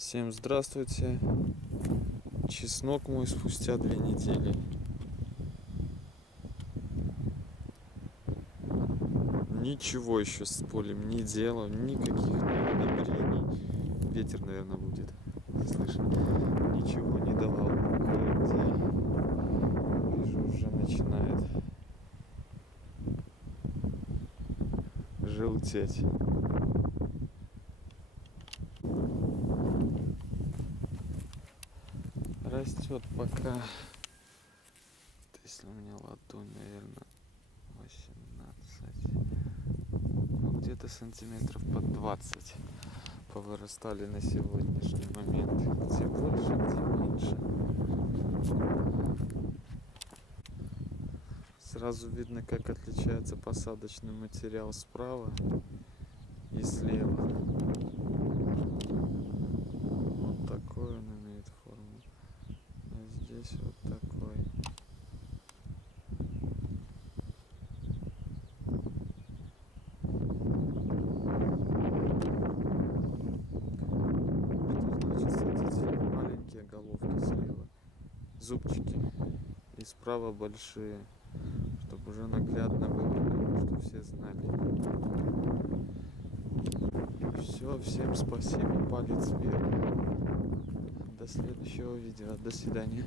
Всем здравствуйте. Чеснок мой спустя 2 недели. Ничего еще с полем не делал, никаких намерений. Ветер, наверное, будет. Слышно. Ничего не давал. Кое-где, вижу, уже начинает желтеть. Растет пока, если у меня ладонь, наверное, 18, ну, где-то сантиметров под 20 повырастали на сегодняшний момент. Где больше, где меньше. Сразу видно, как отличается посадочный материал справа и слева. Вот такой он имеет форму. А здесь вот такой. Что значит садить маленькие головки слева, зубчики, и справа большие, чтобы уже наглядно было, что все знали. Все, всем спасибо, палец вверх. До следующего видео, до свидания.